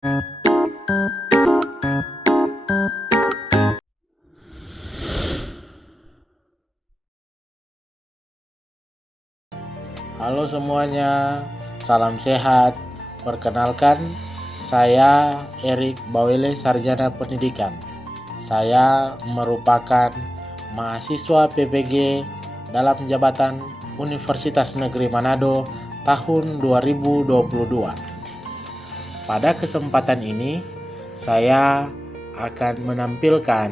Halo semuanya, salam sehat. Perkenalkan, saya Erik Bawele, Sarjana Pendidikan. Saya merupakan mahasiswa PPG dalam jabatan Universitas Negeri Manado tahun 2022. Pada kesempatan ini, saya akan menampilkan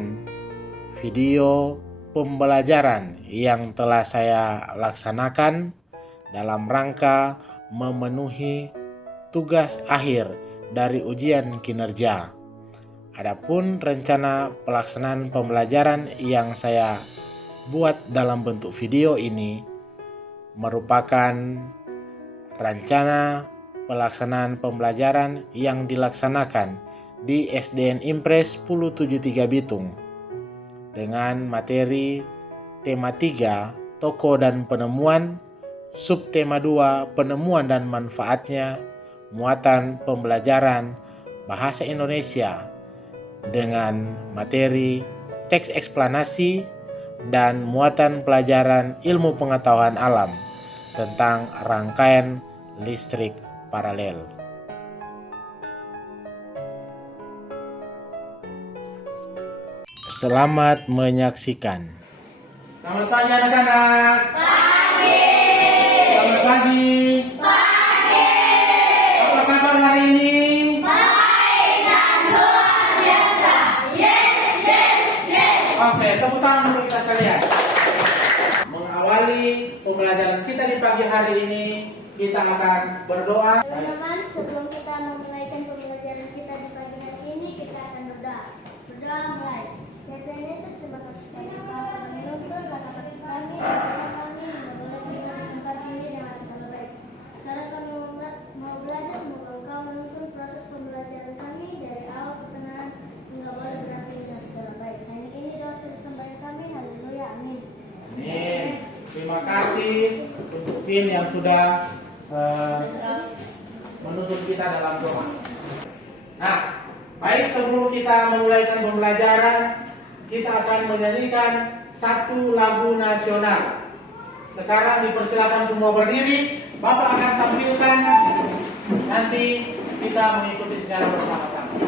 video pembelajaran yang telah saya laksanakan dalam rangka memenuhi tugas akhir dari ujian kinerja. Adapun rencana pelaksanaan pembelajaran yang saya buat dalam bentuk video ini merupakan rencana pelaksanaan pembelajaran yang dilaksanakan di SDN Impres 1073 Bitung dengan materi tema 3 toko dan penemuan, subtema 2 penemuan dan manfaatnya, muatan pembelajaran bahasa Indonesia dengan materi teks eksplanasi dan muatan pelajaran ilmu pengetahuan alam tentang rangkaian listrik paralel. Selamat menyaksikan. Selamat pagi anak-anak. Selamat pagi. Apa kabar hari ini? Baik dan luar biasa. Yes. Oke, tepuk tangan untuk kita sekalian. Mengawali pembelajaran kita di pagi hari ini, kita akan berdoa. Teman-teman, sebelum kita memulaikan pembelajaran kita di pagi hari ini, kita akan berdoa. Berdoa mulai. Ya Tuhan Yesus, terima kasih sekali Engkau telah menuntun kata-kata kami, memboleh kita di tempat ini dengan segala baik. Sekarang kami mau belajar, semoga Engkau menuntun proses pembelajaran kami dari awal pertengahan hingga boleh berakhir dengan segala baik. Hanya ini doa sembahyang kami, haleluya, amin. Amin. Terima kasih untuk Pin yang sudah menuntun kita dalam doa. Nah, baik, sebelum kita memulaikan pembelajaran, kita akan menyanyikan satu lagu nasional. Sekarang dipersilakan semua berdiri. Bapak akan tampilkan. Nanti kita mengikuti secara bersama-sama.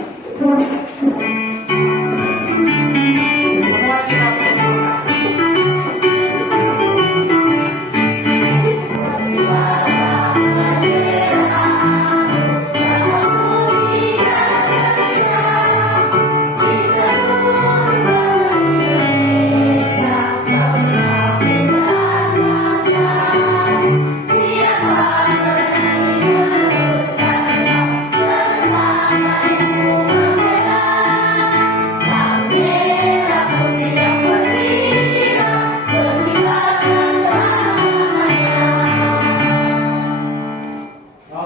Semua siap semua.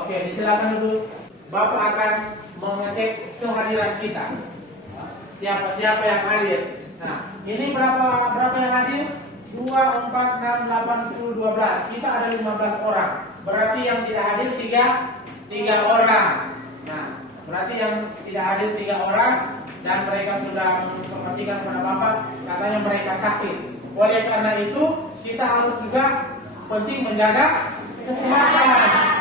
Oke, disilakan dulu. Bapak akan mengecek kehadiran kita. Siapa-siapa yang hadir. Nah, ini berapa yang hadir? 2, 4, 6, 8, 10, 12. Kita ada 15 orang. Berarti yang tidak hadir 3 orang. Nah, berarti yang tidak hadir 3 orang dan mereka sudah menginformasikan kepada Bapak katanya mereka sakit. Oleh karena itu, kita harus juga penting menjaga kesehatan.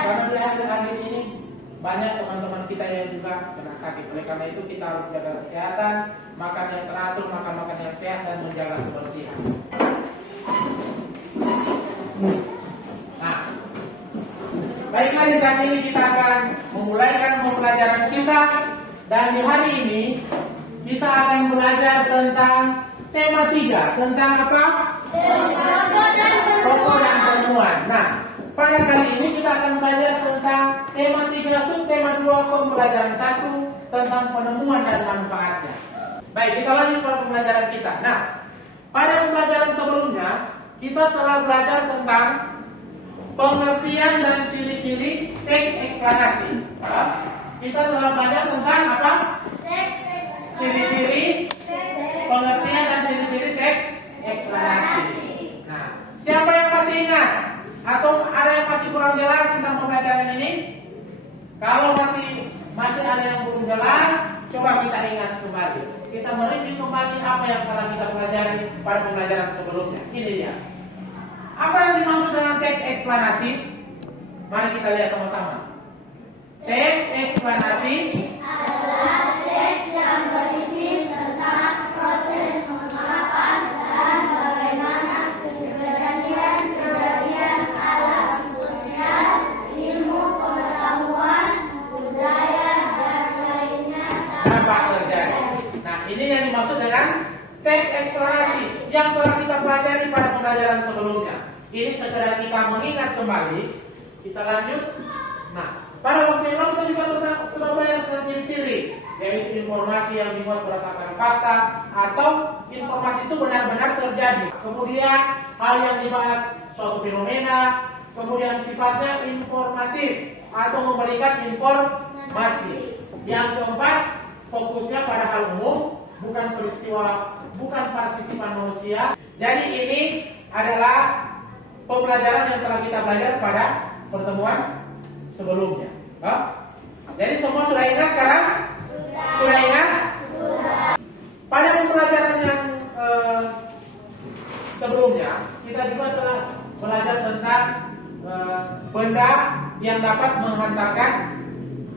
Karena di akhir-akhir ini banyak teman-teman kita yang juga kena sakit. Oleh karena itu kita harus jaga kesehatan, makan yang teratur, makan yang sehat dan menjaga kebersihan. Nah, baiklah, di saat ini kita akan memulaikan pembelajaran kita dan di hari ini kita akan belajar tentang tema 3. Tentang apa? Toko dan penemuan. Nah, pada kali ini kita akan belajar tentang tema 3, subtema 2, pembelajaran 1 tentang penemuan dan manfaatnya. Baik, kita lanjut pada pembelajaran kita. Nah, pada pembelajaran sebelumnya kita telah belajar tentang pengertian dan ciri-ciri teks eksplanasi. Kita telah belajar tentang apa? Ciri-ciri pengertian dan ciri-ciri teks eksplanasi. Nah, siapa yang masih ingat? Atau ada yang masih kurang jelas tentang pembelajaran ini? Kalau masih Masih ada yang belum jelas? Coba kita ingat kembali. Kita mereview kembali apa yang telah kita pelajari pada pembelajaran sebelumnya. Ini dia. Apa yang dimaksud dengan teks eksplanasi? Mari kita lihat sama-sama. Teks eksplanasi adalah teks yang berisi tentang proses pengungkapan dan bagaimana kejadian-kejadian alam sosial, ilmu pengetahuan, budaya, dan lainnya dapat terjadi. Nah, ini yang dimaksud dengan teks eksplorasi yang telah kita pelajari pada pembelajaran sebelumnya. Ini sekedar kita mengingat kembali. Kita lanjut. Nah, pada waktu yang lalu kita juga sudah belajar tentang ciri-ciri, yaitu informasi yang dimuat berdasarkan fakta atau informasi itu benar-benar terjadi. Kemudian hal yang dibahas suatu fenomena, kemudian sifatnya informatif atau memberikan informasi. Yang keempat, fokusnya pada hal umum, bukan peristiwa, bukan partisipan manusia. Jadi ini adalah pembelajaran yang telah kita belajar pada pertemuan sebelumnya. Jadi semua sudah ingat sekarang? Sudah ingat? Pada pembelajaran yang sebelumnya, kita juga telah belajar tentang benda yang dapat menghantarkan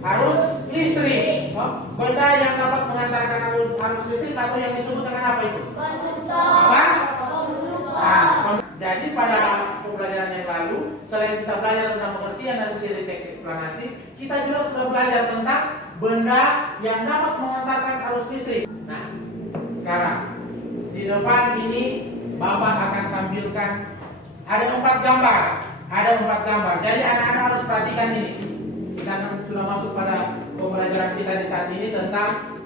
arus listrik. Benda yang dapat menghantarkan arus listrik atau yang disebut dengan apa itu? Apa? Jadi pada pembelajaran yang lalu, selain kita belajar tentang pengertian dan ciri teks eksplanasi, kita juga sudah belajar tentang benda yang dapat mengantarkan arus listrik. Nah, sekarang di depan ini Bapak akan tampilkan ada 4 gambar. Ada 4 gambar. Jadi anak-anak harus perhatikan ini. Kita sudah masuk pada pembelajaran kita di saat ini tentang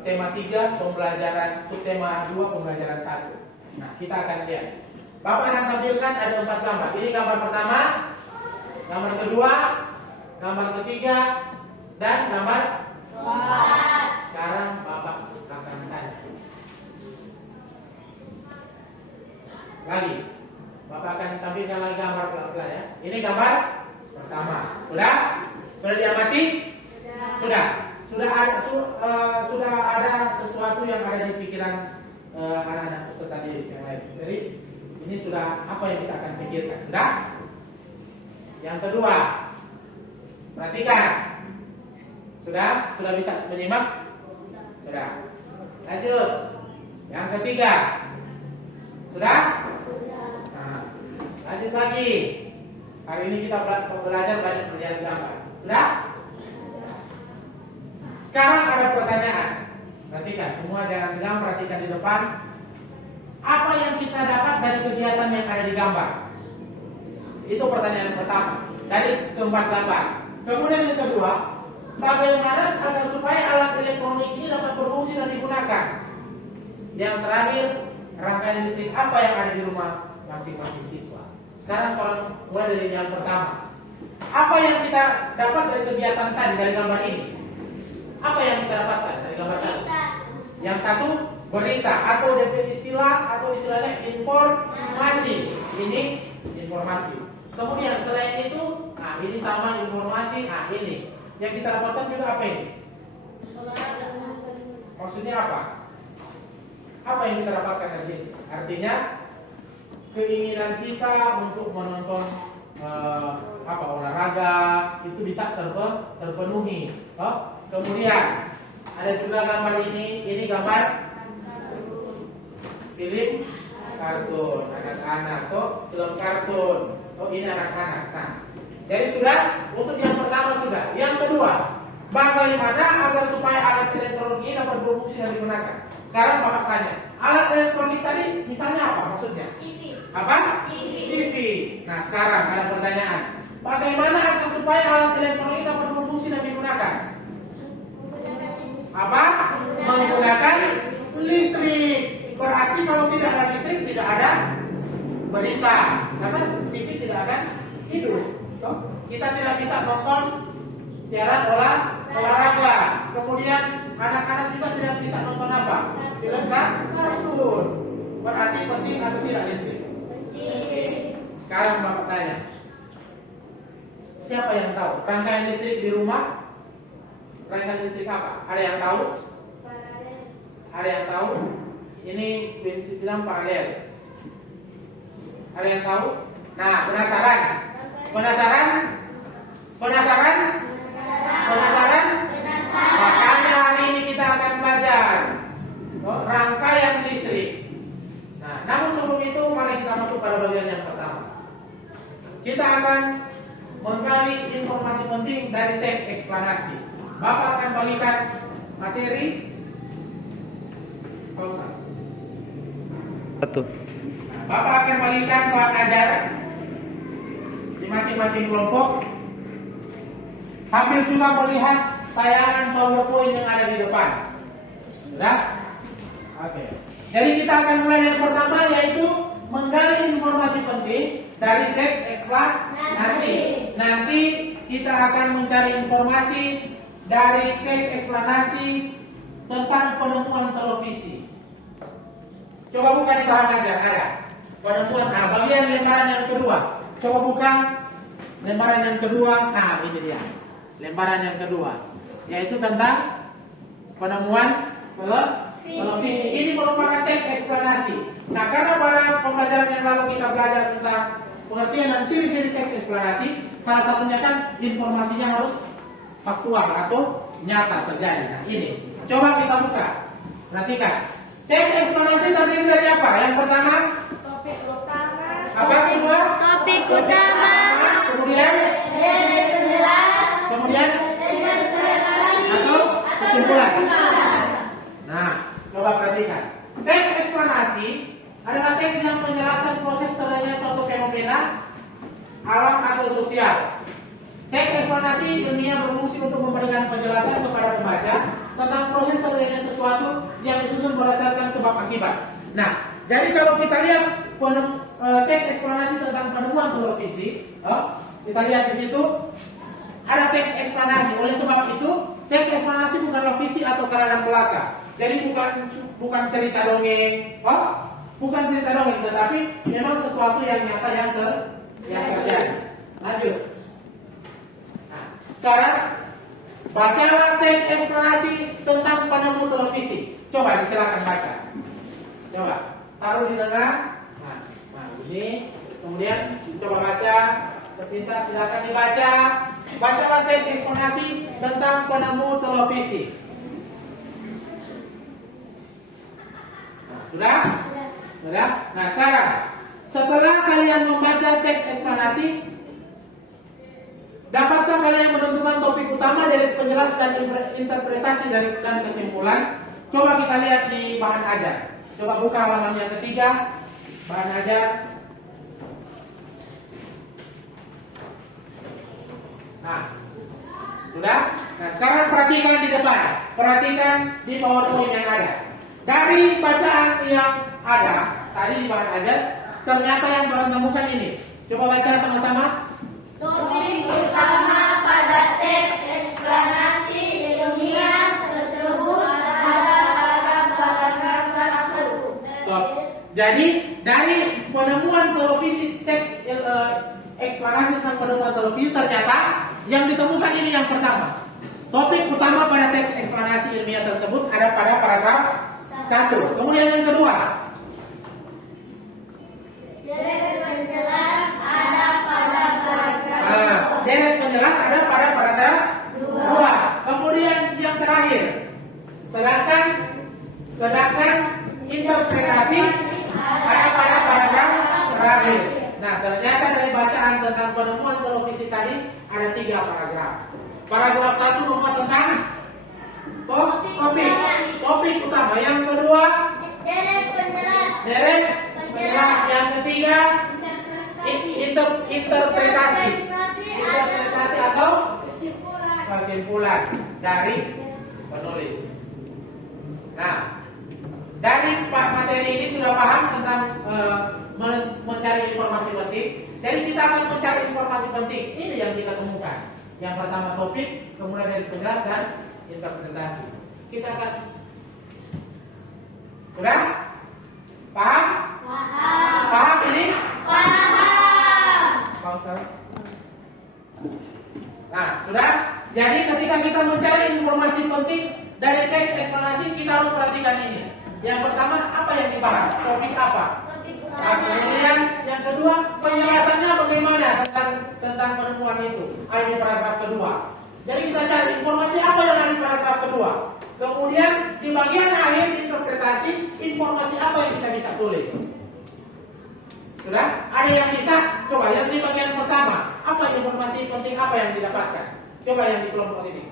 tema 3 pembelajaran, subtema 2 pembelajaran 1. Nah, kita akan lihat. Bapak akan tampilkan ada 4 gambar. Ini gambar pertama, gambar kedua, gambar ketiga, dan gambar 4. Sekarang Bapak akan tanya. Lagi. Bapak akan tampilkan lagi gambar pelan-pelan ya. Ini gambar pertama. Sudah? Sudah diamati? Sudah. Sudah ada sesuatu yang ada di pikiran anak-anak peserta didik yang lain. Jadi ini sudah apa yang kita akan pikirkan. Sudah? Yang kedua, perhatikan. Sudah? Sudah bisa menyimak? Sudah. Lanjut. Yang ketiga. Sudah? Nah, lanjut lagi. Hari ini kita belajar banyak melihat gambar. Sudah? Sekarang ada pertanyaan. Perhatikan, semua jangan diam, perhatikan di depan. Apa yang kita dapat dari kegiatan yang ada di gambar? Itu pertanyaan pertama dari keempat gambar. Kemudian yang kedua, bagaimana agar supaya alat elektronik ini dapat berfungsi dan digunakan? Yang terakhir, rangkaian listrik apa yang ada di rumah masing-masing siswa. Sekarang kalau mulai dari yang pertama, apa yang kita dapat dari kegiatan tadi dari gambar ini? Apa yang kita dapatkan dari gambar tadi? Yang satu, berita atau DP istilah atau istilahnya informasi. Ini informasi. Kemudian selain itu, nah ini sama informasi. Nah ini yang kita dapatkan juga apa ini? Maksudnya apa? Apa yang kita dapatkan dari sini? Artinya keinginan kita untuk menonton olahraga itu bisa terpenuhi. Kemudian ada juga gambar ini gambar film kartun anak-anak, film kartun. Ini anak-anak. Nah, jadi sudah untuk yang pertama sudah. Yang kedua, bagaimana agar supaya alat elektronik ini dapat berfungsi dan digunakan? Sekarang Bapak tanya, alat elektronik tadi misalnya apa maksudnya? TV. Apa? TV. Nah, sekarang ada pertanyaan. Bagaimana agar supaya alat elektronik ini dapat berfungsi dan digunakan? Apa? Menggunakan listrik. Berarti kalau tidak ada listrik tidak ada berita. Karena TV tidak akan hidup. Kita tidak bisa nonton siaran olahraga. Kemudian anak-anak juga tidak bisa nonton apa? Film kartun. Berarti penting atau tidak listrik? Sekarang Bapak tanya. Siapa yang tahu rangkaian listrik di rumah rangkaian listrik apa? Ada yang tahu? Paralel. Ada yang tahu? Ini prinsip bilang paralel. Ada yang tahu? Nah, penasaran? Penasaran? Penasaran? Penasaran? Makanya hari ini kita akan belajar rangkaian listrik. Nah, namun sebelum itu mari kita masuk pada bagian yang pertama. Kita akan menggali informasi penting dari teks eksplanasi. Bapak akan bagikan materi. Betul. Bapak akan bagikan bahan ajaran di masing-masing kelompok, sambil juga melihat tayangan PowerPoint yang ada di depan. Sudah? Oke. Jadi kita akan mulai yang pertama, yaitu menggali informasi penting dari teks eksplanasi. Nanti kita akan mencari informasi dari teks eksplanasi tentang penemuan televisi. Coba buka di bahan ajar, ada penemuan. Nah, bagian lembaran yang kedua. Coba buka lembaran yang kedua. Nah, ini dia lembaran yang kedua, yaitu tentang penemuan televisi. Ini merupakan teks eksplanasi. Nah, karena pada pembelajaran yang lalu kita belajar tentang pengertian dan ciri-ciri teks eksplanasi, salah satunya kan informasinya harus faktual atau nyata terjadi. Nah, ini coba kita buka, perhatikan. Teks eksplanasi terdiri dari apa? Yang pertama, Topik utama. apa semua? Topik utama. Kemudian, Penjelas. kemudian atau kesimpulan. Nah, coba perhatikan. Teks eksplanasi adalah teks yang menjelaskan proses terjadinya suatu fenomena alam atau sosial. Teks eksplanasi ilmiah berfungsi untuk memberikan penjelasan kepada pembaca tentang proses terjadinya sesuatu yang disusun berdasarkan sebab akibat. Nah, jadi kalau kita lihat teks eksplanasi tentang penemuan televisi, kita lihat di situ ada teks eksplanasi. Oleh sebab itu, teks eksplanasi bukanlah fiksi atau karangan belaka. Jadi bukan cerita dongeng, bukan cerita dongeng, tetapi memang sesuatu yang nyata yang terjadi. Lanjut. Nah, sekarang bacalah teks eksplanasi tentang penemu televisi. Coba disilakan baca. Coba taruh di tengah. Nah, ini. Kemudian coba baca. Sepintas silakan dibaca. Bacalah teks eksplanasi tentang penemu televisi. Nah, sudah? Sudah? Nah, sekarang setelah kalian membaca teks eksplanasi, dapatkah kalian menentukan topik utama dari penjelas dan interpretasi dan kesimpulan? Coba kita lihat di bahan ajar. Coba buka halaman yang ketiga, bahan ajar. Nah, sudah? Nah, sekarang perhatikan di depan. Perhatikan di PowerPoint yang ada. Dari bacaan yang ada tadi di bahan ajar, ternyata yang kalian temukan ini. Coba baca sama-sama. Topik utama pada teks eksplanasi ilmiah tersebut ada pada paragraf 1. Stop. Jadi dari penemuan televisi teks eksplanasi tentang penemuan televisi, ternyata yang ditemukan ini yang pertama. Topik utama pada teks eksplanasi ilmiah tersebut ada pada paragraf 1. Kemudian yang kedua, Deret penjelas ada pada paragraf deret penjelas ada pada paragraf 2. Kemudian yang terakhir, sedangkan interpretasi ada pada paragraf terakhir. Nah, ternyata dari bacaan tentang penemuan televisi tadi ada 3 paragraf. Paragraf 1 memuat tentang topik utama. Yang kedua, deret penjelas yang ketiga, interpretasi atau kesimpulan dari penulis. Nah, dari materi ini sudah paham tentang mencari informasi penting. Jadi kita akan mencari informasi penting. Ini yang kita temukan. Yang pertama topik, kemudian dari penjelas dan interpretasi. Kita akan sudah paham? Paham ini? Paham sekarang? Nah, sudah? Jadi ketika kita mencari informasi penting dari teks eksplanasi, kita harus perhatikan ini. Yang pertama, apa yang dibahas? Topik apa? Nah, kemudian yang kedua, penjelasannya bagaimana tentang penemuan itu. Ada di paragraf kedua. Jadi kita cari informasi apa yang ada di paragraf kedua. Kemudian di bagian akhir interpretasi, informasi apa yang kita bisa tulis. Sudah? Ada yang bisa? Coba lihat di bagian pertama. Apa informasi penting apa yang didapatkan? Coba yang di kelompok ini.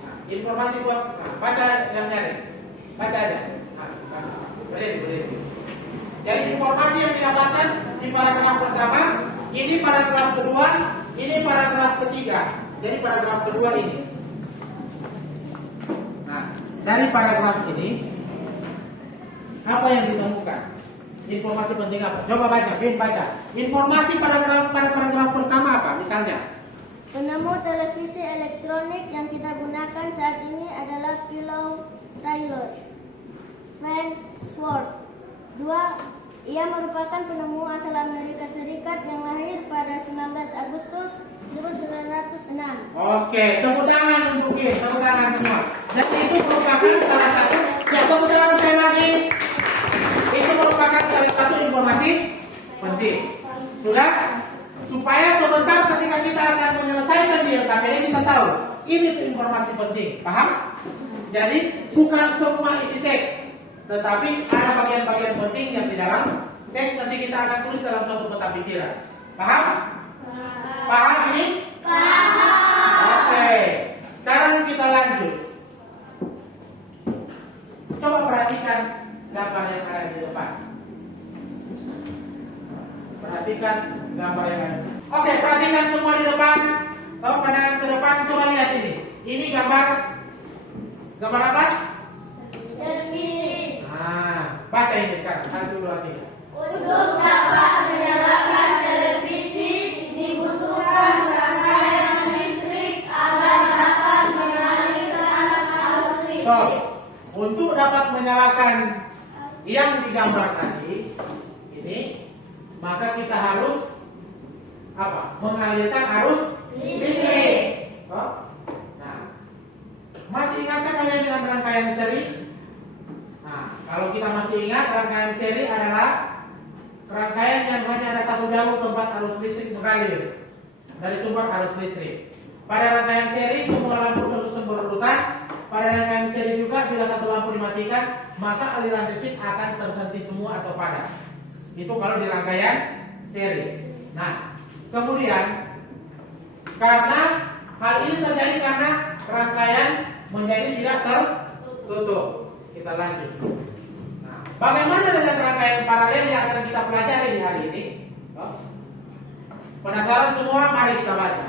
Nah, informasi buat baca yang nyari. Baca aja. Nah, baca. Berhenti. Jadi informasi yang didapatkan di paragraf pertama, ini paragraf kedua, ini paragraf ketiga. Jadi paragraf kedua ini. Nah, dari paragraf ini apa yang ditemukan? Informasi penting apa? Coba baca, baca. Informasi pada paragraf pertama apa? Misalnya, penemu televisi elektronik yang kita gunakan saat ini adalah Philo Taylor Farnsworth. 2. Ia merupakan penemu asal Amerika Serikat yang lahir pada 19 Agustus 1906. Oke, tepuk tangan untuk dia, tepuk tangan semua. Dan itu merupakan salah satu. Ya, tepuk tangan saya lagi. Itu merupakan salah satu informasi penting. Sudah? Supaya sebentar ketika kita akan menyelesaikan di LKPD kita tahu ini tuh informasi penting. Paham? Jadi bukan semua isi teks, tetapi ada bagian-bagian penting yang di dalam teks nanti kita akan tulis dalam suatu peta pikiran. Paham? Paham ini? Paham. Oke. Sekarang kita lanjut. Coba perhatikan gambar yang ada di depan. Perhatikan gambar yang ada. Oke, perhatikan semua di depan. Kalau pandangan ke depan, coba lihat ini. Ini gambar apa? Televisi. Nah, baca ini sekarang. 1, 2, 3. Untuk dapat menyalakan televisi dibutuhkan rangkaian listrik agar dapat mengalirkan arus listrik. So, untuk dapat menyalakan yang digambar tadi ini, maka kita harus apa? Mengalirkan arus listrik. Oh? Nah, masih ingatkah kalian dengan rangkaian seri? Nah, kalau kita masih ingat, rangkaian seri adalah rangkaian yang hanya ada satu jalur tempat arus listrik mengalir dari sumber arus listrik. Pada rangkaian seri semua lampu tersusun berurutan. Pada rangkaian seri juga bila satu lampu dimatikan, maka aliran listrik akan terhenti semua atau padam. Itu kalau di rangkaian seri. Nah, kemudian karena hal ini terjadi karena rangkaian menjadi tidak tertutup. Kita lanjut. Nah, bagaimana dengan rangkaian paralel yang akan kita pelajari di hari ini? Penasaran semua? Mari kita baca.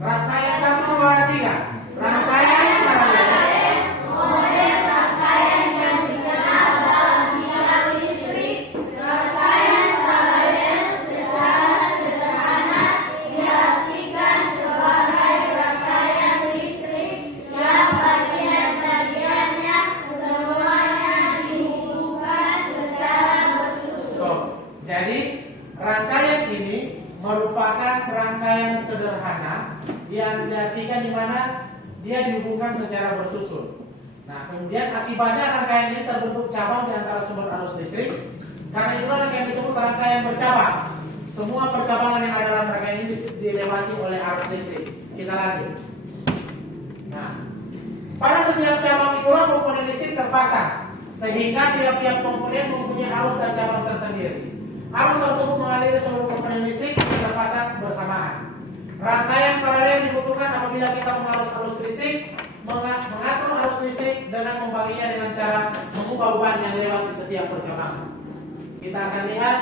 Rangkaian 1, 2, 3. Rangkaian paralel. Model rangkaian yang dikenal dalam bidang listrik. Rangkaian paralel secara sederhana diartikan sebagai rangkaian listrik yang bagian-bagiannya semuanya dihubungkan secara bersusun. Jadi rangkaian ini merupakan rangkaian sederhana yang diartikan di mana dia dihubungkan secara bersusun. Nah, kemudian akibatnya rangkaian ini terbentuk cabang di antara sumber arus listrik. Karena itulah yang disebut rangkaian bercabang. Semua percabangan yang ada dalam rangkaian ini dilewati oleh arus listrik. Kita lanjut. Nah, pada setiap cabang itulah komponen listrik terpasang, sehingga tiap-tiap komponen mempunyai arus dan cabang tersendiri. Arus tersebut mengaliri seluruh komponen listrik yang terpasang bersamaan. Rangkaian paralel dibutuhkan apabila kita mengarus arus listrik, mengatur arus listrik dengan membaginya dengan cara mengubah beban yang lewat di setiap percabangan. Kita akan lihat.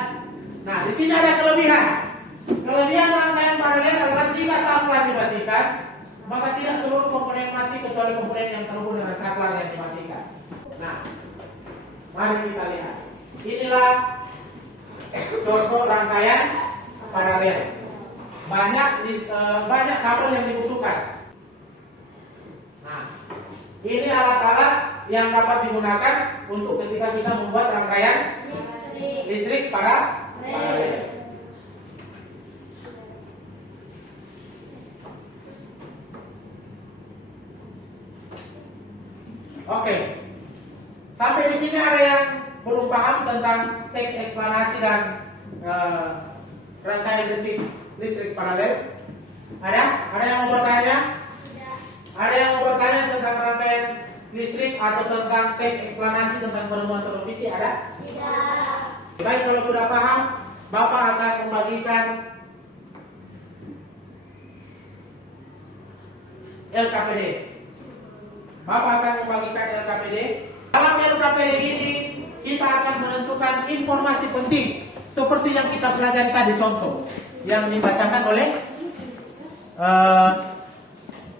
Nah, di sini ada kelebihan. Kelebihan rangkaian paralel adalah jika saklar dimatikan, maka tidak seluruh komponen mati kecuali komponen yang terhubung dengan saklar yang dimatikan. Nah, mari kita lihat. Inilah contoh rangkaian paralel. Banyak kabel yang dibutuhkan. Nah, ini alat-alat yang dapat digunakan untuk ketika kita membuat rangkaian listrik paralel. Oke. Sampai di sini ada yang belum paham tentang teks eksplanasi dan rangkaian listrik paralel? Ada? Ada yang mau bertanya? Ada yang mau bertanya tentang rangkaian listrik atau tentang teks eksplanasi tentang penemuan televisi? Ada? Tidak. Baik, kalau sudah paham, Bapak akan membagikan LKPD. Bapak akan membagikan LKPD. Dalam LKPD ini kita akan menentukan informasi penting seperti yang kita pelajari tadi, contoh yang dibacakan oleh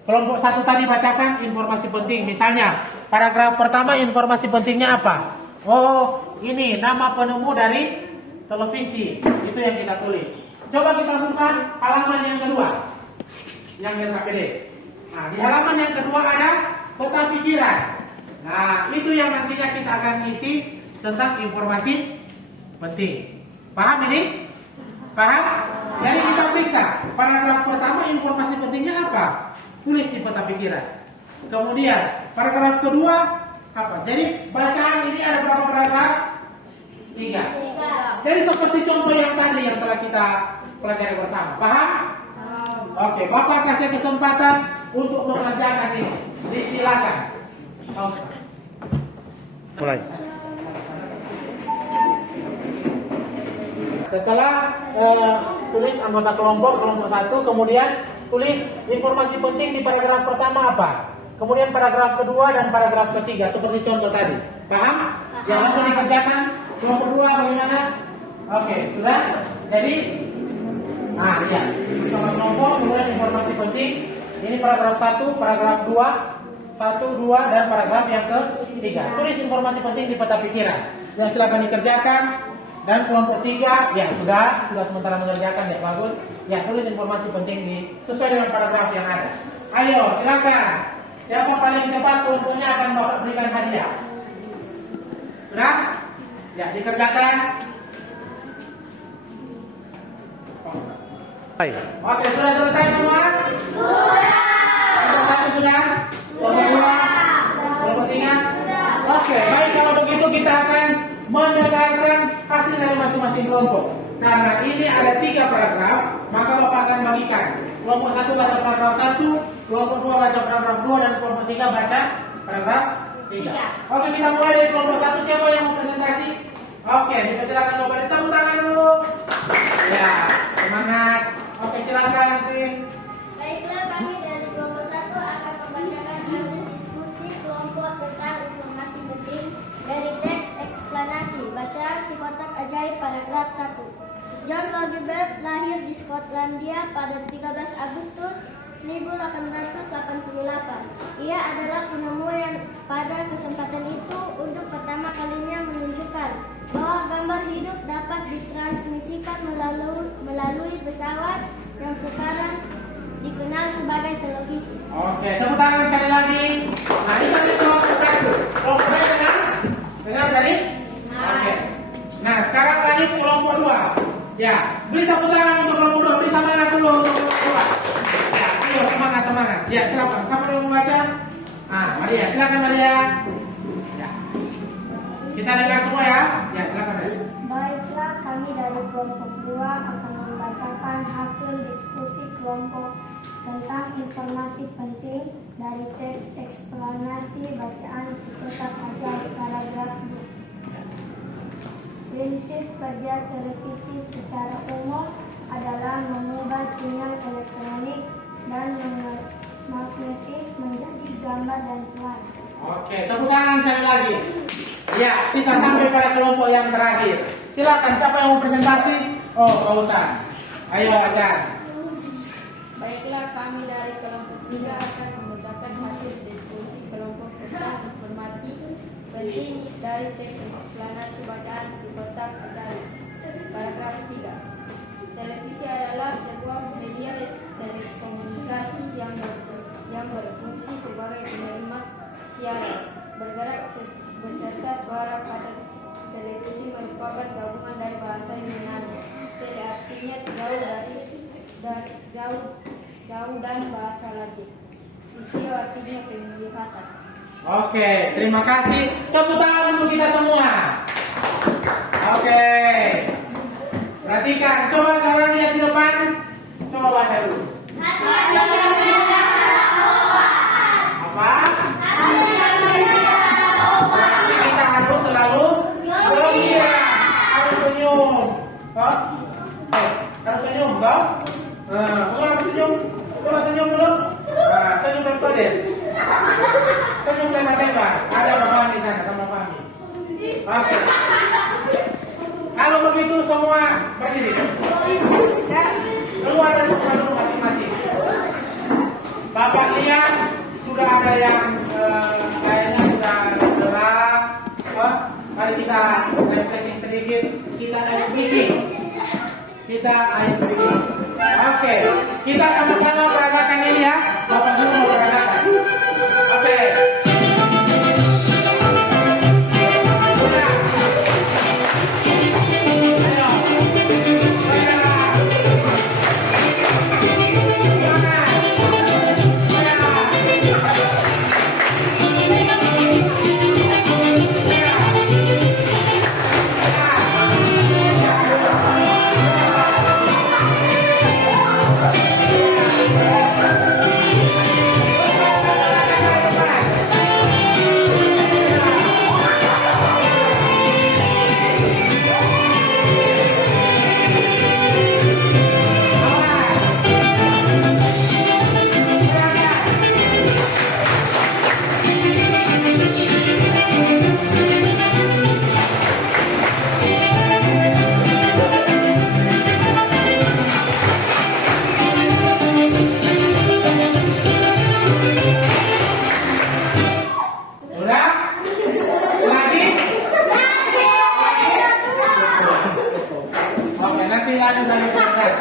kelompok 1 tadi. Bacakan informasi penting. Misalnya paragraf pertama, informasi pentingnya apa? Oh, ini nama penemu dari televisi. Itu yang kita tulis. Coba kita buka halaman yang kedua, yang LKPD. Nah, di halaman yang kedua ada peta pikiran. Nah, itu yang nantinya kita akan isi tentang informasi penting. Paham ini? Paham? Jadi kita periksa paragraf pertama, informasi pentingnya apa? Tulis di peta pikiran. Kemudian paragraf kedua apa? Jadi bacaan ini ada berapa paragraf? 3. Jadi seperti contoh yang tadi yang telah kita pelajari bersama. Paham? Oke, Bapak kasih kesempatan untuk mengerjakan ini. Disilakan. Mulai. Setelah tulis anggota kelompok 1, kemudian tulis informasi penting di paragraf pertama apa? Kemudian paragraf kedua dan paragraf ketiga seperti contoh tadi. Paham? Yang langsung dikerjakan. Kelompok 2 bagaimana? Oke, sudah? Jadi lihat. Kelompok, kemudian informasi penting. Ini paragraf 1, paragraf 2, 1, 2 dan paragraf yang ketiga. Tulis informasi penting di peta pikiran. Yang silakan dikerjakan. Dan kelompok 3, ya sudah sementara mengerjakan, ya bagus. Ya, tulis informasi penting sesuai dengan paragraf yang ada. Ayo, silakan. Siapa paling cepat kelompoknya akan Bapak berikan hadiah. Sudah? Ya, dikerjakan. Oke, sudah selesai semua? Sudah. Kelompok 1 sudah? Kelompok 2? Kelompok 3? Oke, baik, kalau begitu kita akan mendengarkan hasil dari masing-masing kelompok. Karena ini ada 3 paragraf, maka Bapak akan bagikan. Kelompok 1 baca paragraf 1, kelompok 2 baca paragraf 2, dan kelompok 3 baca paragraf 3. Oke, kita mulai dari kelompok 1. Siapa yang mau presentasi? Oke, dipersilakan Bapak, tepuk tangan dulu. Ya, semangat. Oke, silakan Tim. Baiklah, kami dari kelompok 1 akan membacakan hasil diskusi kelompok tentang informasi penting dari teks eksplanasi. Bacaan si kotak ajaib paragraf 1. John Logie lahir di Skotlandia pada 13 Agustus 1888. Ia adalah penemu yang pada kesempatan itu untuk pertama kalinya menunjukkan bahwa gambar hidup dapat ditransmisikan melalui pesawat yang sekarang dikenal sebagai televisi. Oke, tepuk tangan sekali lagi. Nah, ini tadi kelompok 1. Kelompok 2 dengar tadi? Oke. Nah, sekarang lagi kelompok 2. Ya, beri tepuk tangan untuk kelompok 2. Beri semangat dulu untuk kelompok 2. Ya, ayo semangat. Ya, silakan. Siapa yang mau membaca? Maria, silakan Maria. Ya. Kita dengar semua ya. Ya, silakan Maria. Baiklah, kami dari kelompok 2 akan membacakan hasil diskusi kelompok tentang informasi penting dari teks eksplanasi. Bacaan sekotak ajaib paragraf 2. Prinsip kerja televisi secara umum adalah mengubah sinyal elektronik dan magnetik menjadi gambar dan suara. Oke, tepuk tangan sekali lagi. Ya, kita sampai pada kelompok yang terakhir. Silakan, siapa yang mau presentasi? Oh, Kausan. Ayo, Ajar. Baiklah, kami dari kelompok 3 akan membacakan hasil diskusi kelompok tentang informasi penting dari teks eksplanasi. Bacaan si kotak ajaib. Paragraf 3. Televisi adalah sebuah media telekomunikasi yang berfungsi sebagai penerima siaran bergerak beserta suara. Kata televisi merupakan gabungan dari bahasa Yunani. Tele artinya jauh dan bahasa Latin. Visio artinya penglihatan. Oke, terima kasih. Tepuk tangan untuk kita semua. Oke. Perhatikan, coba sekarang lihat di depan. Coba baca dulu. Apa? Berarti kita harus selalu gembira, harus senyum. Toh? Harus senyum, toh? Kamu apa senyum? Coba senyum dulu. Nah, senyum episode. Senyum tembak-tembak. Ada Bapak di sana sama Fahmi. Oke. Kalau begitu semua berdiri. Keluar dari rumah dulu masing-masing. Bapak lihat sudah ada yang kayaknya sudah gerak. Mari kita refreshing sedikit. Kita ice breathing. Oke. Kita sama-sama peragakan ini ya. Bapak dulu mau peragakan. Oke.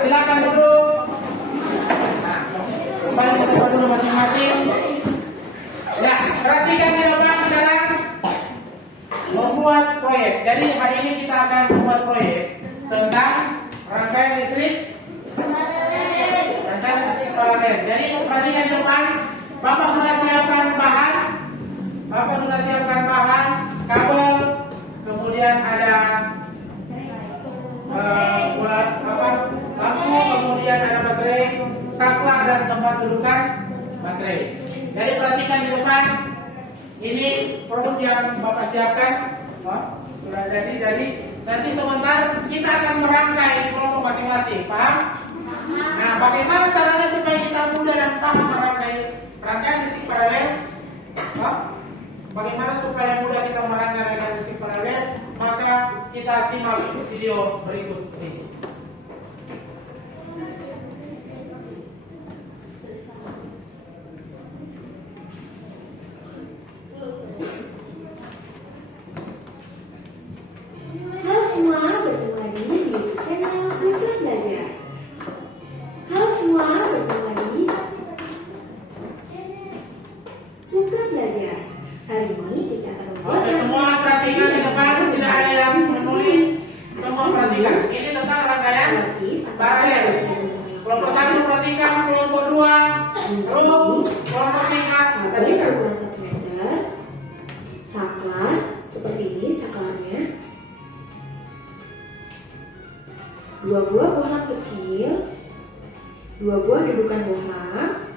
Silakan duduk. Nah, kembali ke tempat dulu masing-masing. Ya, perhatikan di depan sekarang membuat proyek. Jadi hari ini kita akan membuat proyek tentang rangkaian listrik paralel. Jadi perhatikan di depan. Bapak sudah siapkan bahan, kabel, kemudian ada lampu, kemudian ada baterai, saklar dan tempat dudukan baterai. Jadi perhatikan di depan, ini produk yang Bapak siapkan. Sudah jadi nanti sebentar kita akan merangkai kelompok masing-masing, paham? Nah, bagaimana caranya supaya kita mudah dan paham merangkai rangkaian listrik paralel? Bagaimana supaya mudah kita merangkai rangkaian listrik paralel? Maka kita simak video berikut ini. Halo semua, bertemu lagi di channel Suka Belajar. Halo semua, bertemu lagi di Suka Belajar. Hari ini kita akan membuat. Oke, semua perhatikan di depan, tidak ada yang menulis. Semua perhatikan. Ini tentang rangkaian paralel. Kelompok 1 perhatikan, kelompok 2, kelompok 3 perhatikan. Ukuran 1 meter. Saklar seperti ini saklarnya. 2 buah bohlam kecil, 2 buah dudukan bohlam,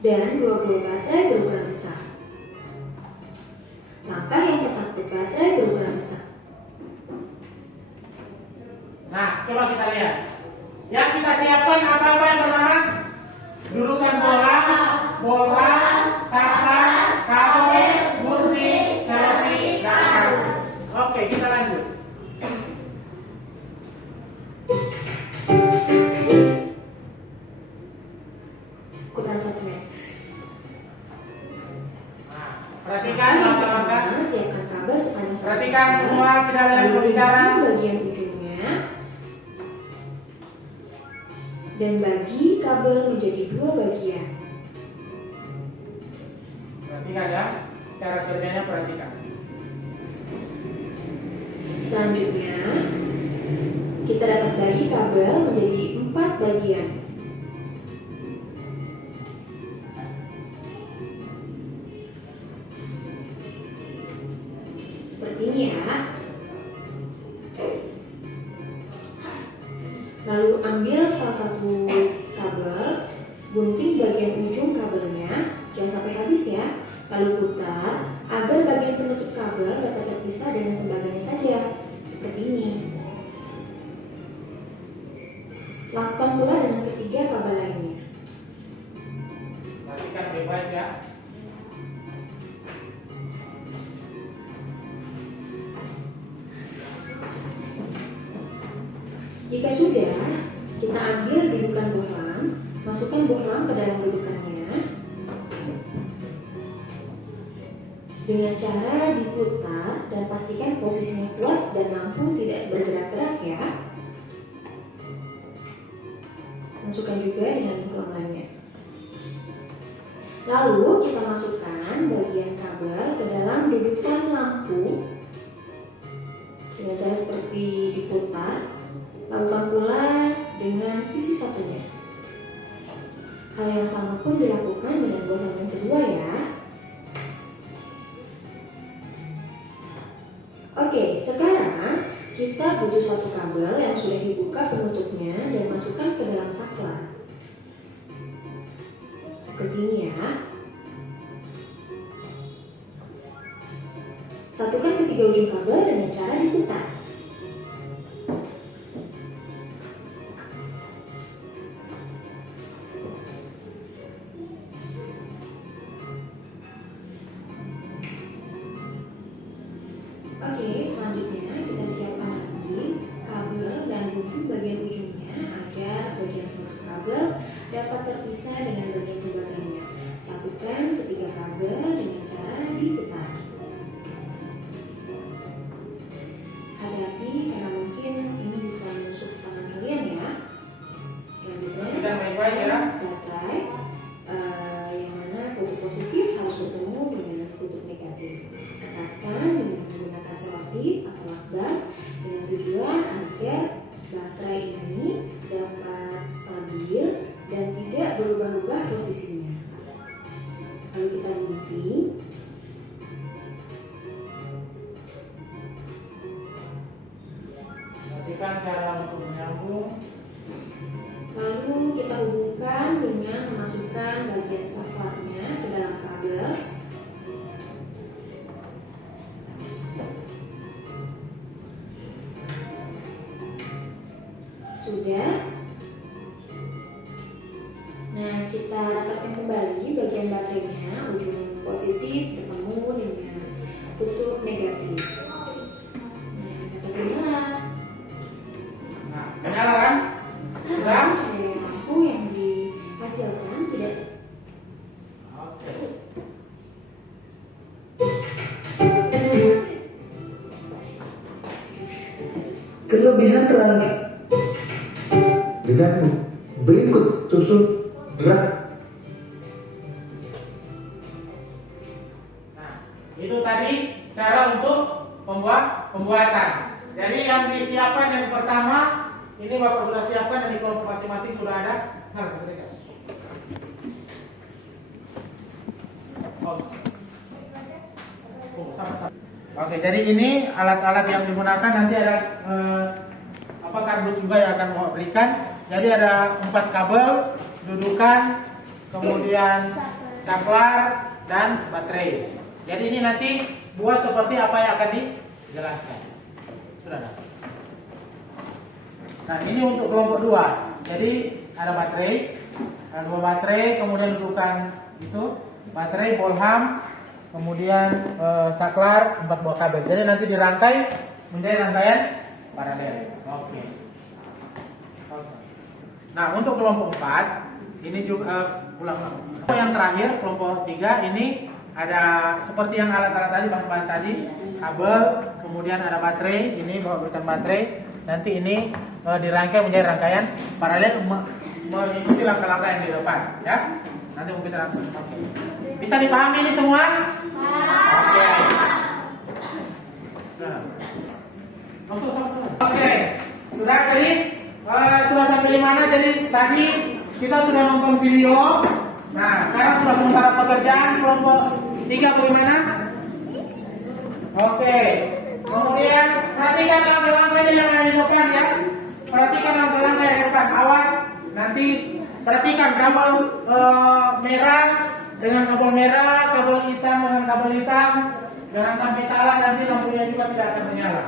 dan 2 buah baterai berukuran besar. Langkah yang tertakut baterai berukuran besar. Nah, coba kita lihat. Yang kita siapkan apa-apa yang pertama? Dudukan bohlam, saklar, kabel, gunting, selotik, dan karung. Oke, kita lanjut. Ukuran 1 meter. Nah, perhatikan langkah-langkah. Siapkan kabel sepanjang 1 Perhatikan semua, tidak ada yang berbicara. Bagian ujungnya dan bagi kabel menjadi 2 bagian. Perhatikan ya, cara kerjanya perhatikan. Selanjutnya kita dapat bagi kabel menjadi 4 bagian. ini ya. Lalu ambil salah satu kabel, gunting bagian ujung kabelnya, jangan sampai habis ya. Lalu putar agar bagian penutup kabel dapat terpisah dengan tembaganya saja, seperti ini. Lakukan pula dengan ketiga kabel lainnya. Perhatikan baik-baik ya. Jika sudah, kita ambil dudukan bohlam, masukkan bohlam ke dalam dudukannya dengan cara diputar dan pastikan posisinya kuat dan lampu tidak bergerak-gerak ya. Masukkan juga dengan bohlam lainnya. Lalu kita masukkan bagian kabel ke dalam dudukan lampu dengan cara seperti diputar. Lakukan pula dengan sisi satunya. Hal yang sama pun dilakukan dengan bohlam yang kedua ya. Oke, sekarang kita butuh satu kabel yang sudah dibuka penutupnya dan masukkan ke dalam saklar. Seperti ini ya. Satukan ketiga ujung kabel dengan cara diputar. Oke, selanjutnya kita siapkan lagi kabel dan gunting bagian ujungnya agar bagian penutup kabel dapat terpisah dengan bagian tembakannya. Satukan ketiga kabel dengan cara diputar. Hati-hati karena mungkin ini bisa menusuk tangan kalian ya. Selanjutnya, Perhatikan baik-baik ya. baterai yang mana kutub positif harus bertemu dengan kutub negatif. Katakan dengan menggunakan selotip atau lakban dengan tujuan agar baterai ini dapat stabil dan tidak berubah-ubah posisinya. Lalu kita gunting. Perhatikan cara untuk menyambung. Lalu kita hubungkan dengan memasukkan bagian saklarnya ke dalam kabel. Sudah. Nah, kita rapatkan kembali bagian baterainya, ujung positif ketemu dengan kutub negatif. Nah, kita nyala. Nah, menyala kan? Sudah? Cahaya lampu yang dihasilkan tidak Oke. Kelebihan terang dengan berikut tusuk gerak. Nah, itu tadi cara untuk pembuatan. Jadi yang disiapkan yang pertama, ini Bapak sudah siapkan dan di kelompok masing-masing sudah ada. Nah, mereka. Sama-sama. Oke, jadi ini alat-alat yang digunakan nanti ada kardus juga yang akan mau berikan. Jadi ada 4 kabel, dudukan, kemudian saklar dan baterai. Jadi ini nanti buat seperti apa yang akan dijelaskan. Sudah ada. Nah, ini untuk kelompok 2. Jadi ada baterai, ada 2 baterai, kemudian dudukan itu baterai, bolham, kemudian saklar, 4 buah kabel. Jadi nanti dirangkai menjadi rangkaian paralel. Oke. Nah, untuk kelompok 4 ini juga ulang-ulang. Yang terakhir kelompok 3 ini ada seperti yang alat-alat tadi, bahan-bahan tadi, kabel, kemudian ada baterai, ini bawa berikan baterai. Nanti ini dirangkai menjadi rangkaian paralel mengikuti langkah-langkah yang di depan, ya. Nanti mungkin kita langsung. Oke. Bisa dipahami ini semua? Oke. Nah. Oke. Sudah tadi sudah sampai di mana? Jadi tadi kita sudah nonton video. Nah, sekarang sudah sementara pekerjaan kelompok 3 bagaimana? Oke. Kemudian perhatikan langkah-langkahnya yang ada di depan ya. Perhatikan langkah-langkah yang di depan. Awas nanti perhatikan kabel merah dengan kabel merah, kabel hitam dengan kabel hitam. Jangan sampai salah, nanti lampunya juga tidak akan menyala.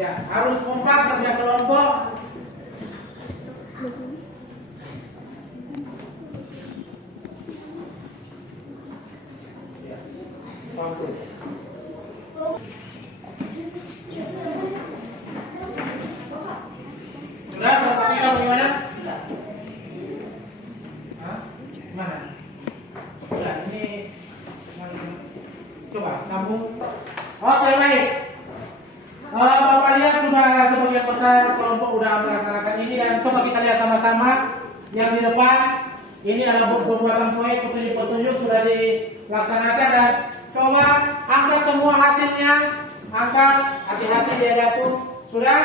Ya, harus kompak kerja kelompok. Ya, oke. Sudah, perhatikan bagaimana? Hah? Gimana? Sudah, ini coba sambung. Oke, baik. Bapak lihat sudah sebagian besar kelompok sudah melaksanakan ini dan coba kita lihat sama-sama yang di depan. Ini adalah pembuatan proyek petunjuk sudah dilaksanakan dan coba angkat semua hasilnya. Angkat, hati-hati dia jatuh. Sudah?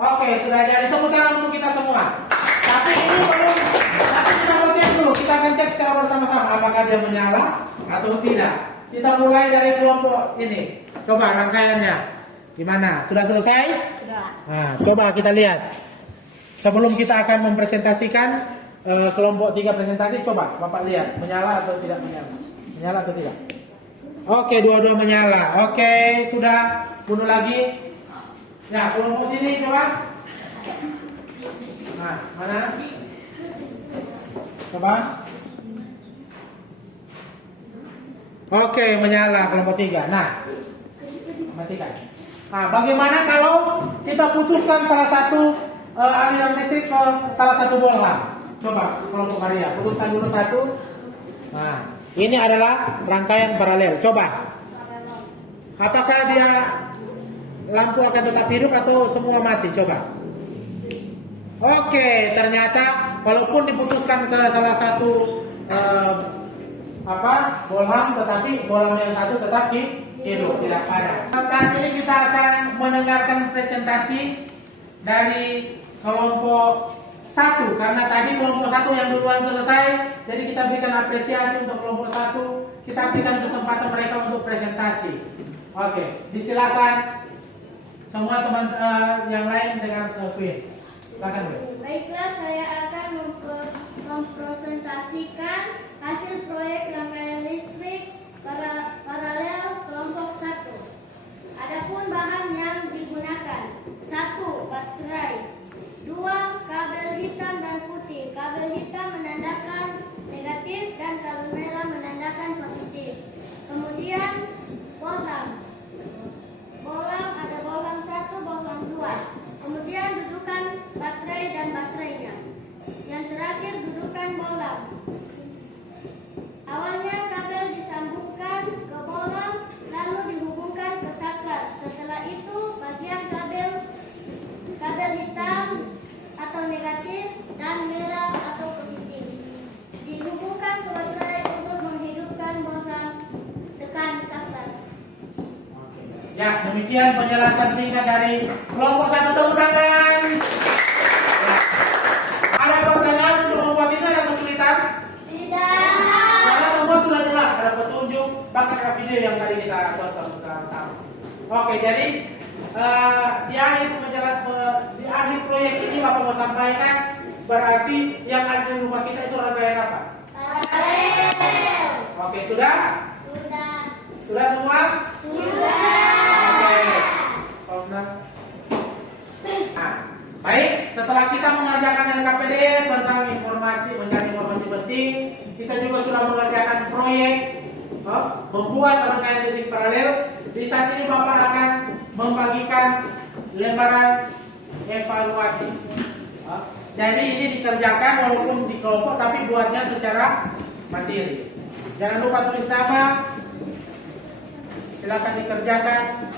Oke, sudah jadi. Tepuk tangan untuk kita semua. Tapi ini belum. Tapi kita mau cek dulu. Kita akan cek secara bersama-sama apakah dia menyala atau tidak. Kita mulai dari kelompok ini. Coba rangkaiannya. Gimana? Sudah selesai? Sudah. Nah, coba kita lihat. Sebelum kita akan mempresentasikan kelompok 3 presentasi, coba Bapak lihat menyala atau tidak menyala. Menyala atau tidak? Oke, dua-dua menyala. Oke, sudah. Bunuh lagi. Ya, kelompok sini coba. Nah, mana? Coba. Oke, menyala kelompok 3. Nah, matikan. Nah, bagaimana kalau kita putuskan salah satu aliran listrik ke salah satu bola? Coba kelompok Maria, putuskan dulu satu. Nah, ini adalah rangkaian paralel. Coba. Apakah dia lampu akan tetap hidup atau semua mati? Coba. Oke, ternyata walaupun diputuskan ke salah satu bohlam, tetapi bohlam yang satu tetap hidup, tidak padam. Sekarang ini kita akan mendengarkan presentasi dari kelompok 1 karena tadi kelompok 1 yang duluan selesai, jadi kita berikan apresiasi untuk kelompok 1. Kita berikan kesempatan mereka untuk presentasi. Oke, disilakan semua teman yang lain dengan Queen. Silakan, Queen. Baiklah, saya akan mempresentasikan hasil proyek rangkaian listrik paralel kelompok 1. Adapun bahan yang digunakan: 1. Baterai, 2. Kabel hitam dan putih. Kabel hitam menandakan negatif dan kabel merah menandakan positif. Kemudian bohlam. Bohlam ada bohlam 1, bohlam 2. Kemudian dudukan baterai dan baterainya. Yang terakhir dudukan bohlam. Awalnya kabel disambungkan ke bohlam lalu dihubungkan ke saklar. Setelah itu bagian kabel hitam atau negatif dan merah atau positif dihubungkan ke baterai untuk menghidupkan bohlam. Tekan saklar. Ya, demikian penjelasan singkat dari kelompok 1. Tepuk tangan. Ya. Ada pertanyaan untuk kelompok ini? Ada kesulitan? Tidak. Karena semua sudah jelas, ada petunjuk, bahkan ada video yang tadi kita tonton bersama. Oke, jadi di akhir proyek ini Bapak mau sampaikan berarti yang ada di rumah kita itu rangkaian apa? Oke, sudah? Sudah. Sudah semua? Nah, baik, setelah kita mengerjakan LKPD tentang mencari informasi penting, kita juga sudah mengerjakan proyek membuat rangkaian listrik paralel. Di saat ini Bapak akan membagikan lembaran evaluasi. Jadi ini dikerjakan walaupun di kelompok tapi buatnya secara mandiri. Jangan lupa tulis nama. Silakan dikerjakan.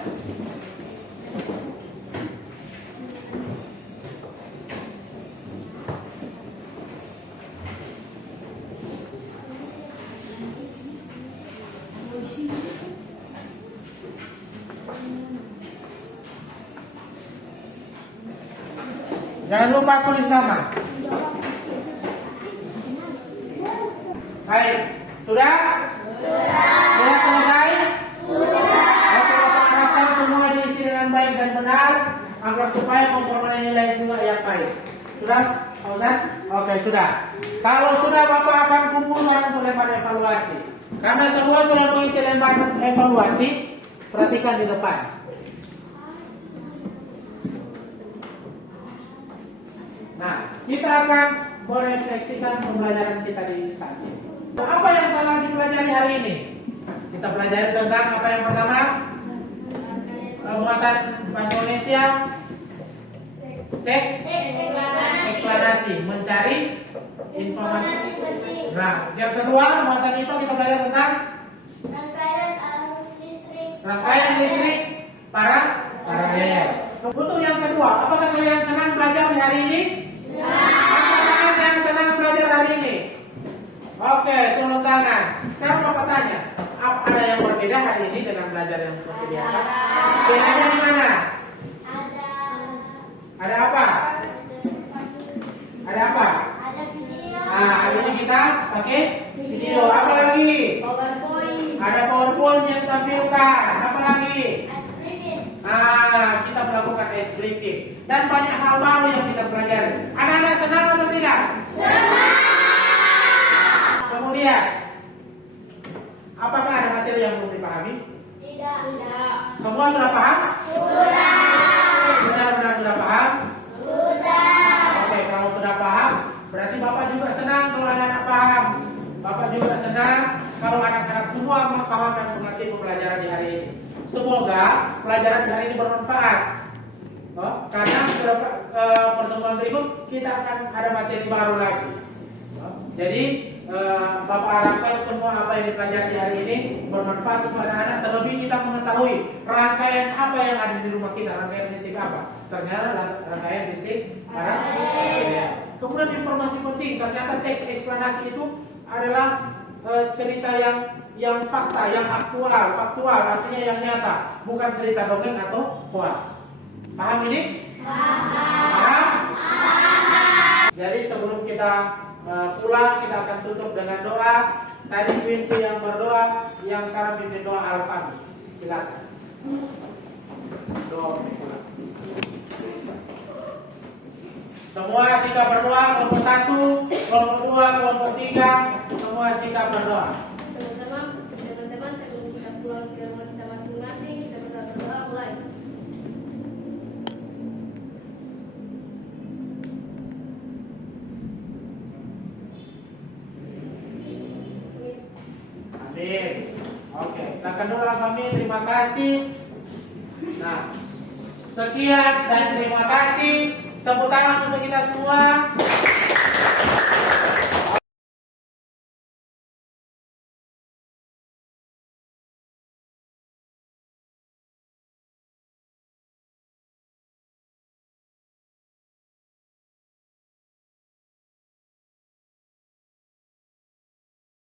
Jangan lupa tulis nama. Baik, sudah? Sudah selesai? Sudah. Oke, Bapak harapkan semua diisi benar agar supaya memperoleh nilai juga yang baik. Sudah, Pak Ustaz? Oke, sudah. Kalau sudah, Bapak akan kumpulkan untuk lembar evaluasi. Karena semua sudah mengisi lembar evaluasi, perhatikan di depan. Nah, kita akan merefleksikan pembelajaran kita di saat ini. Apa yang telah dipelajari hari ini? Kita pelajari tentang apa yang pertama? Muatan bahasa Indonesia, teks eksplanasi, mencari informasi. Nah, yang kedua, muatan IPA kita belajar tentang rangkaian listrik paralel. Untuk yang kedua, apakah kalian senang belajar di hari ini? Apakah yang senang belajar hari ini? Oke, turun tangan. Sekarang Bapak tanya, apa ada yang berbeda hari ini dengan belajar yang seperti biasa? Bedanya di mana? Ada apa? Ada apa? Ada video. Nah, hari ini kita pakai video. Apa lagi? PowerPoint. Ada PowerPoint yang tampilkan. Apa lagi? Kita melakukan ice breaking dan banyak hal baru yang kita pelajari. Anak-anak senang atau tidak? Senang. Kemudian, apakah ada materi yang belum dipahami? Tidak. Semua sudah paham? Sudah. Benar-benar sudah paham? Sudah. Oke, kalau sudah paham, berarti Bapak juga senang kalau anak-anak paham. Bapak juga senang kalau anak-anak semua paham dan mengerti pembelajaran di hari ini. Semoga pelajaran di hari ini bermanfaat. Karena pertemuan berikut kita akan ada materi baru lagi. Jadi Bapak harapkan semua apa yang dipelajari di hari ini bermanfaat kepada anak. Terlebih kita mengetahui rangkaian apa yang ada di rumah kita. Rangkaian listrik apa? Ternyata rangkaian listrik paralel. Kemudian informasi penting, ternyata teks eksplanasi itu adalah cerita yang fakta, yang faktual artinya yang nyata, bukan cerita dongeng atau hoax. Paham ini? Paham? Jadi sebelum kita pulang, kita akan tutup dengan doa. Tadi Kristi yang berdoa, yang sekarang pimpin doa Al-Fami. Silakan. Doa pulang. Semua sikap berdoa, kelompok 1, kelompok 2, kelompok 3, semua sikap berdoa. Teman-teman, sebelum kita pulang ke rumah kita masing-masing, kita berdoa mulai. Amin. Oke, silakan dulu Al-Fami. Terima kasih. Nah, sekian dan terima kasih. Tepuk tangan untuk kita semua.